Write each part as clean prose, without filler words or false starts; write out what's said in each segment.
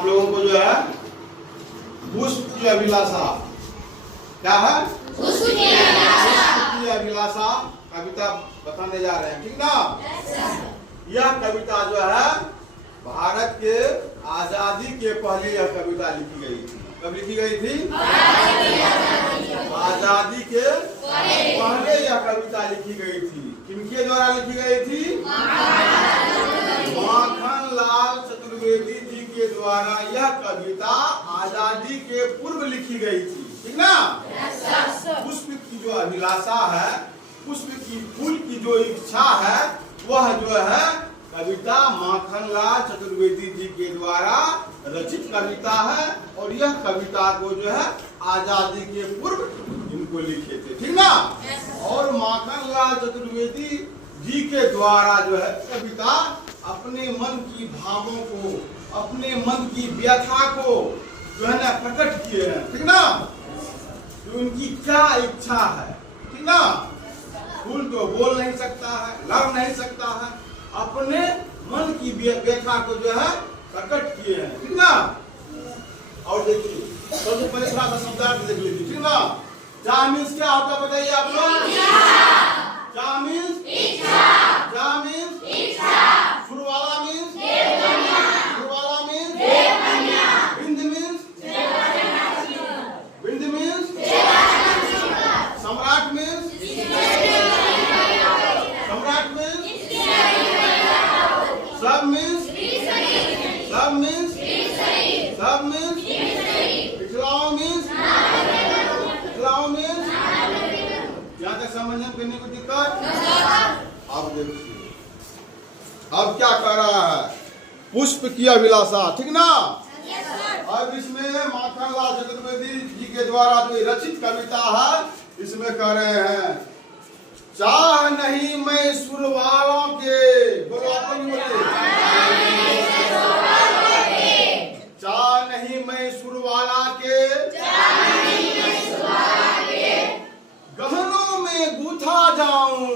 आप लोगों को जो है पुष्प की अभिलाषा, क्या है? पुष्प की अभिलाषा कविता बताने जा रहे हैं, ठीक ना? यह कविता जो है भारत के आजादी के पहले यह कविता लिखी गई थी। कब लिखी गई थी? आजादी के पहले यह कविता लिखी गई थी। किनके द्वारा लिखी गई थी? माखनलाल चतुर्वेदी जी के द्वारा यह कविता आजादी के पूर्व लिखी गई थी, ठीक ना? पुष्प की जो अभिलाषा है, पुष्प की फूल की जो इच्छा है, वह जो है कविता माखनलाल चतुर्वेदी जी के द्वारा रचित कविता है। और यह कविता को जो है आजादी के पूर्व इनको लिखे थे, ठीक ना? और माखनलाल चतुर्वेदी जी के द्वारा जो है कविता अपने मन की भावों को, अपने मन की व्यथा को जो है ना प्रकट किए हैं, ठीक ना? तो उनकी क्या इच्छा है, ठीक ना? फूल तो बोल नहीं सकता है, लड़ नहीं सकता है, अपने मन की व्यथा को जो है प्रकट किए हैं, ठीक ना? और देखिए सबसे पहले थोड़ा सा शब्दार्थ देख लीजिए, ठीक ना? जा मीन्स क्या होता है बताइए आप लोग? जा मीन्स इच्छा, जा मीन्स इच्छा, फुलवाला मीन्स देवकन्या, फुलवाला मीन्स देवकन्या, बिंद मीन्स बिंद मीन्स सम्राट मीन्स सम्राट मीन्स सब मीन्स सब मीन्स सब मीन्स इखलाओ मीन्स इखलाओ मीन्स। यहाँ तक समझने करने को दिक्कत? अब देखिए अब क्या कर रहा है? पुष्प की अभिलाषा, ठीक ना? अब इसमें माखनलाल चतुर्वेदी जी के द्वारा जो रचित कविता है, इसमें कह रहे हैं चाह नहीं मैं सुर वालों के, बोलो आप लोग बोलिए, चाह नहीं मैं सुर वाला के, गहनों में गुथा जाऊं,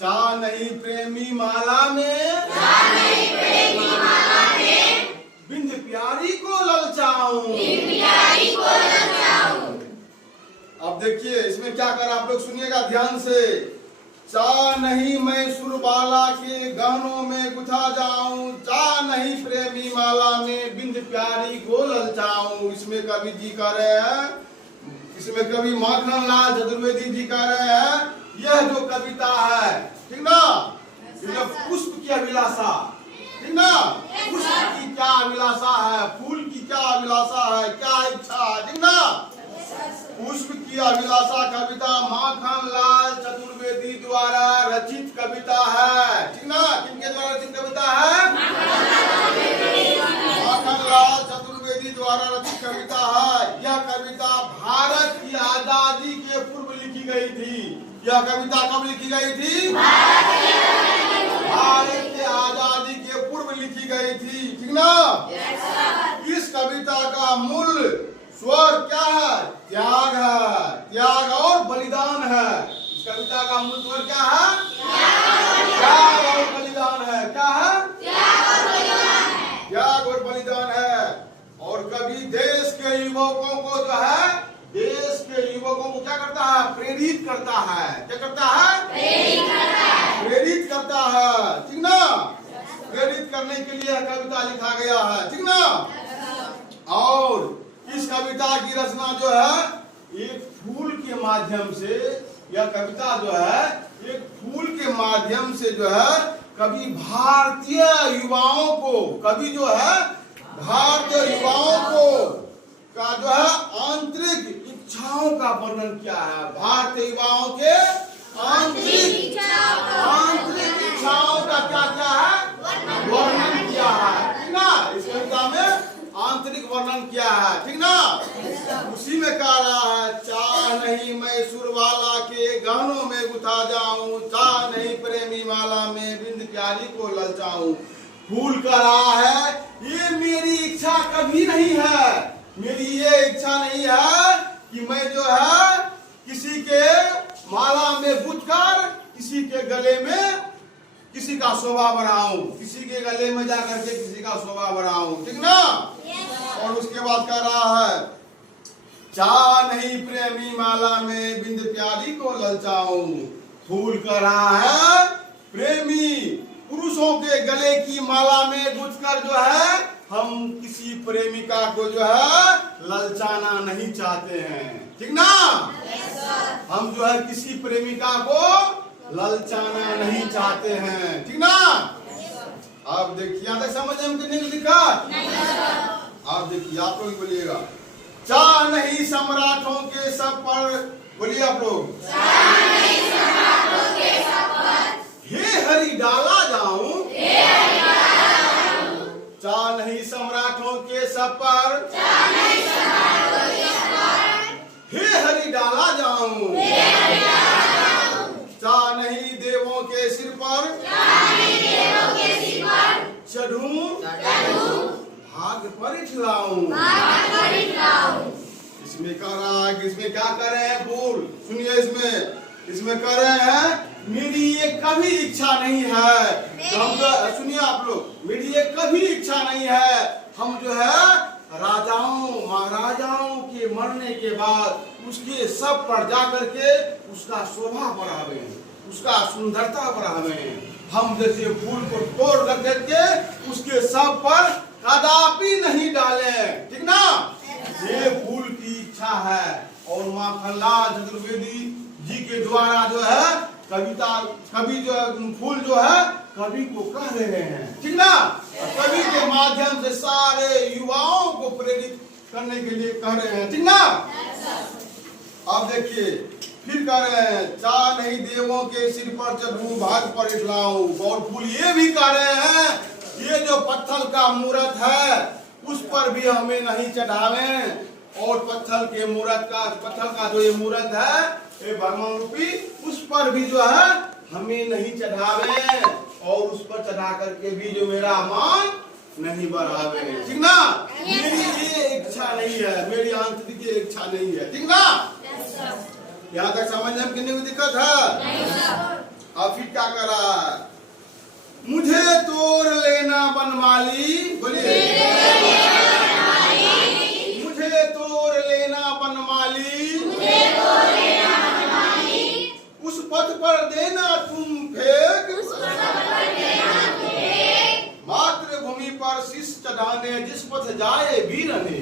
चाह नहीं प्रेमी माला में, बिंद प्यारी को ललचाऊं। अब देखिए इसमें क्या कर, आप लोग सुनिएगा ध्यान से। चाह नहीं मैं सुरबाला के गहनों में गुथा जाऊं, चाह नहीं प्रेमी माला में बिंद प्यारी को ललचाऊं। इसमें कवि जी कह रहे हैं, इसमें कवि माखनलाल चतुर्वेदी जी कह रहे हैं, यह जो कविता है, ठीक ना, पुष्प की अभिलाषा, ठीक ना? पुष्प की क्या अभिलाषा है, फूल की क्या अभिलाषा है, क्या इच्छा है, ठीक ना? पुष्प की अभिलाषा कविता माखनलाल चतुर्वेदी द्वारा रचित कविता है, ठीक ना? किनके द्वारा रचित कविता है? माखनलाल चतुर्वेदी द्वारा रचित कविता है। यह कविता भारत की आजादी के पूर्व लिखी गई थी। यह कविता कब लिखी गई थी? भारत के आजादी के पूर्व लिखी गई थी, ठीक ना? इस कविता का मूल स्वर क्या है? त्याग है, त्याग और बलिदान है। इस कविता का मूल स्वर क्या है? त्याग और बलिदान है। क्या है? त्याग और बलिदान है। और कभी देश के युवकों को जो है, देश के युवकों को क्या करता है? प्रेरित करता है। क्या करता है? प्रेरित करता है, ठीक ना? प्रेरित करने के लिए कविता लिखा गया है, ठीक ना? और इस कविता की रचना जो है एक फूल के माध्यम से, यह कविता जो है एक फूल के माध्यम से जो है कभी भारतीय युवाओं को, कभी जो है भारतीय युवाओं को का जो है आंतरिक इच्छाओं का वर्णन किया है। भारतीय युवाओं के आंतरिक इच्छाओं का क्या क्या है? वर्णन किया है, ठीक ना? इस कविता में आंतरिक वर्णन किया है, ठीक ना? उसी में कह रहा है चाह नहीं मैं सुरवाला के गानों में गुथा जाऊं, चाह नहीं प्रेमी माला में बिंद प्यारी को ललचाऊं। फूल कह रहा है ये मेरी इच्छा कभी नहीं है, मेरी ये इच्छा नहीं है कि मैं जो है किसी के माला में गुथकर किसी के गले में किसी का शोभा बढ़ाऊं, किसी के गले में जा करके किसी का शोभा बढ़ाऊं, ठीक ना। और उसके बाद कह रहा है चाह नहीं प्रेमी माला में बिंद प्यारी को ललचाऊं। फूल कह रहा है प्रेमी पुरुषों के गले की माला में गुथकर जो है हम किसी प्रेमिका को जो है ललचाना नहीं चाहते हैं, ठीक ना। हम जो है किसी प्रेमिका को ललचाना नहीं चाहते हैं, ठीक ना। अब देखिए यहाँ तक समझ में कितने की दिक्कत। आप देखिए आप लोग बोलिएगा चाह नहीं सम्राटों के सब पर, बोलिए आप लोग हे हरि डाला जाऊं, चाह नहीं सम्राटों के सब पर, हे हरि डाला जाऊं, चाह नहीं देवों के सिर पर, चढ़ूं भाग पर खिलाऊं। इसमें कह रहा है कि इसमें क्या कर रहे हैं फूल, सुनिए इसमें कह रहे हैं मेरी ये कभी इच्छा नहीं है, हम जो सुनिए आप लोग, मेरी ये कभी इच्छा नहीं है हम जो है राजाओं महाराजाओं के मरने के बाद उसके सब पर जा करके उसका शोभा बढ़ावे, उसका सुंदरता बढ़ावे। हम जैसे फूल को तोड़ कर करके उसके सब पर कदापि नहीं डाले, ठीक ना। ये फूल की इच्छा है। और माखनलाल चतुर्वेदी जी के द्वारा जो है कवि जो फूल जो है कवि को कह रहे हैं, ठीक ना। कवि के माध्यम से सारे युवाओं को प्रेरित करने के लिए कह रहे हैं, ठीक ना। अब देखिए फिर कह रहे हैं चाह नहीं देवों के सिर पर चढ़ूं भाग पर इठलाऊं। और फूल ये भी कह रहे हैं ये जो पत्थर का मूर्त है उस पर भी हमें नहीं चढ़ावे, और पत्थर का जो ये मूर्त है ये भगवान रूपी उस पर भी जो है हमें नहीं चढ़ावे, और उस पर चढ़ा करके भी जो मेरा मान नहीं बढ़ावे, ठीक ना। मेरी ये इच्छा नहीं है, मेरी आंतरिक इच्छा नहीं है, ठीक ना। यहाँ तक समझने में कितनी दिक्कत है। अब फिर क्या कर रहा है मुझे तोड़ लेना बनमाली, बोलिए मुझे तोड़ लेना बनमाली, उस पथ पर देना तुम फेंक, मातृभूमि पर शीश चढ़ाने जिस पथ जाए वीरने।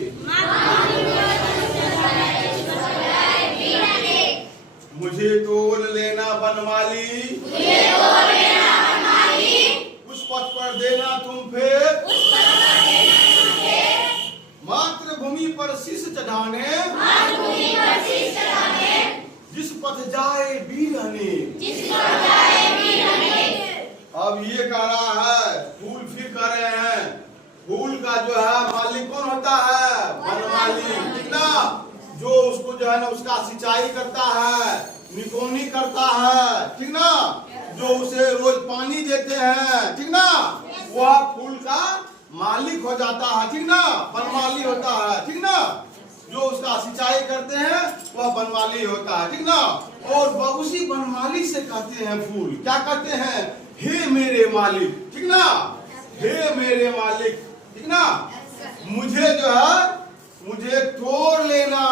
मुझे तोड़ लेना बनमाली, उस पथ पर देना तुम फेंक, मातृभूमि पर शीश चढ़ाने जिस पथ जाए वीरने। अब ये कह रहा है फूल फिर कह रहे हैं फूल का जो है मालिक कौन होता है, बनमाली, ठीक ना। जो उसको जो है ना उसका सिंचाई करता है, निकोनी करता है, ठीक ना। जो उसे रोज पानी देते हैं, ठीक ना, वह फूल का मालिक हो जाता है, ठीक ना, बनमाली होता है, ठीक ना। जो उसका सिंचाई करते हैं वह बनमाली होता है, ठीक ना। और उसी बनमाली से कहते हैं फूल, क्या कहते हैं हे मेरे मालिक, ठीक ना, हे मेरे मालिक, ठीक ना। मुझे जो है मुझे तोड़ लेना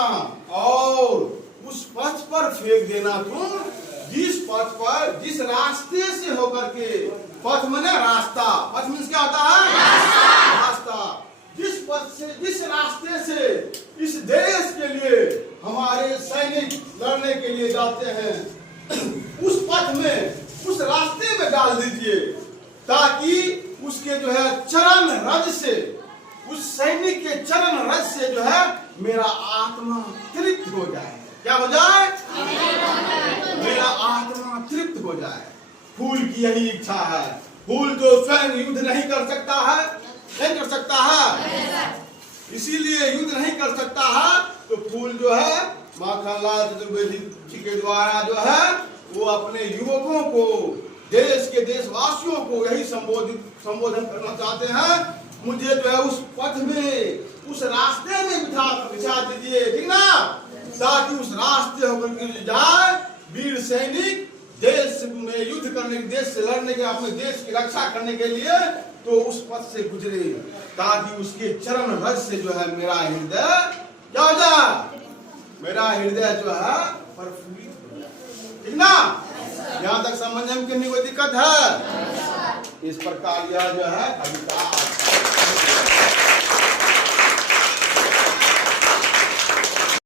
और उस पथ पर फेंक देना तुम, जिस पथ पर जिस रास्ते से होकर के, पथ माने रास्ता, पथ मीन्स क्या होता है रास्ता, जिस पथ से जिस रास्ते से इस देश के लिए हमारे सैनिक लड़ने के लिए जाते हैं उस पथ में उस रास्ते में डाल दीजिए, ताकि उसके जो है चरण रज से, उस सैनिक के चरण रज से जो है मेरा आत्मा तृप्त हो जाए। क्या हो जाए? मेरा आत्मा तृप्त हो जाए। फूल की यही इच्छा है। फूल जो स्वयं युद्ध नहीं कर सकता है, नहीं कर सकता है, इसीलिए युद्ध नहीं कर सकता है, तो फूल जो है माखनलाल चतुर्वेदी जी के द्वारा जो है वो अपने युवकों को, देश के देशवासियों को यही संबोधन करना चाहते हैं। मुझे जो है उस पथ में, उस रास्ते में बिछा दीजिए, ठीक ना, ताकि उस रास्ते होकर के जाए वीर सैनिक देश में युद्ध करने के, देश से लड़ने के, अपने देश की रक्षा करने के लिए तो उस पथ से गुजरे, ताकि उसके चरण रज से जो है मेरा हृदय क्या हो जाए, मेरा हृदय जो है प्रफुल्लित हो जाए। ठीक ना? यहाँ तक समझने में कितनी कोई दिक्कत है? इस प्रकार यह जो है कविता